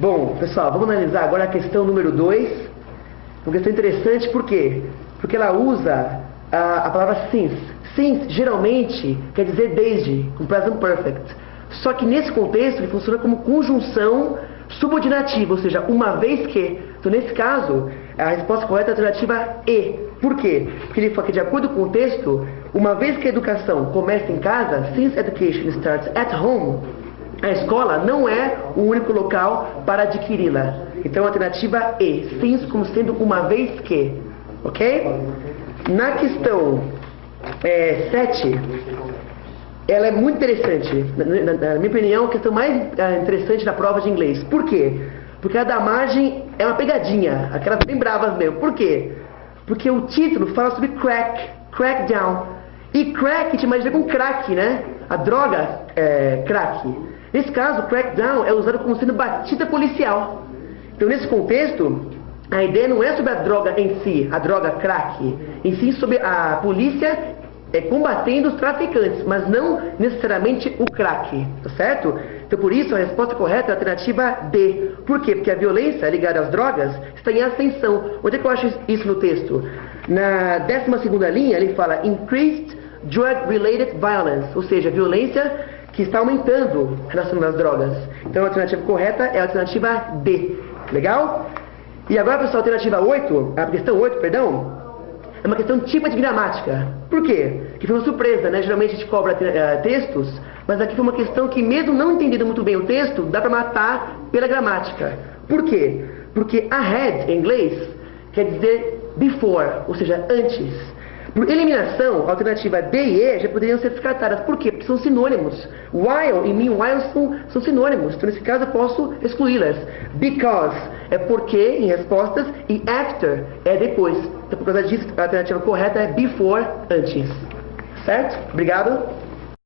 Bom, pessoal, vamos analisar agora a questão número 2. Uma questão interessante, por quê? Porque ela usa a palavra since. Since, geralmente, quer dizer desde, com present perfect. Só que nesse contexto, ele funciona como conjunção subordinativa, ou seja, uma vez que. Então, nesse caso, a resposta correta é a alternativa E. Por quê? Porque ele fala que, de acordo com o texto, uma vez que a educação começa em casa, since education starts at home, a escola não é o único local para adquiri-la. Então, a alternativa E, since como sendo uma vez que. Ok? Na questão 7, ela é muito interessante. Na minha opinião, a questão mais interessante da prova de inglês. Por quê? Porque a da margem é uma pegadinha, aquelas bem bravas mesmo. Por quê? Porque o título fala sobre crackdown. E crack, a gente imagina com crack, né? A droga é crack. Nesse caso, crackdown é usado como sendo batida policial. Então, nesse contexto, a ideia não é sobre a droga em si, a droga crack, em si sobre a polícia combatendo os traficantes, mas não necessariamente o crack, tá certo? Então, por isso, a resposta correta é a alternativa D. Por quê? Porque a violência ligada às drogas está em ascensão. Onde é que eu acho isso no texto? Na 12ª linha, ele fala Increased Drug-Related Violence, ou seja, violência que está aumentando relacionada às drogas. Então, a alternativa correta é a alternativa D. Legal? E agora, pessoal, a alternativa 8, a questão 8, perdão, é uma questão típica de gramática. Por quê? Que foi uma surpresa, né? Geralmente a gente cobra textos, mas aqui foi uma questão que, mesmo não entendendo muito bem o texto, dá para matar pela gramática. Por quê? Porque ahead, em inglês, quer dizer before, ou seja, antes. Por eliminação, a alternativa D e E já poderiam ser descartadas. Por quê? Porque são sinônimos. While e meanwhile são sinônimos. Então, nesse caso, eu posso excluí-las. Because é porque, em respostas, e after é depois. Então, por causa disso, a alternativa correta é before, antes. Certo? Obrigado.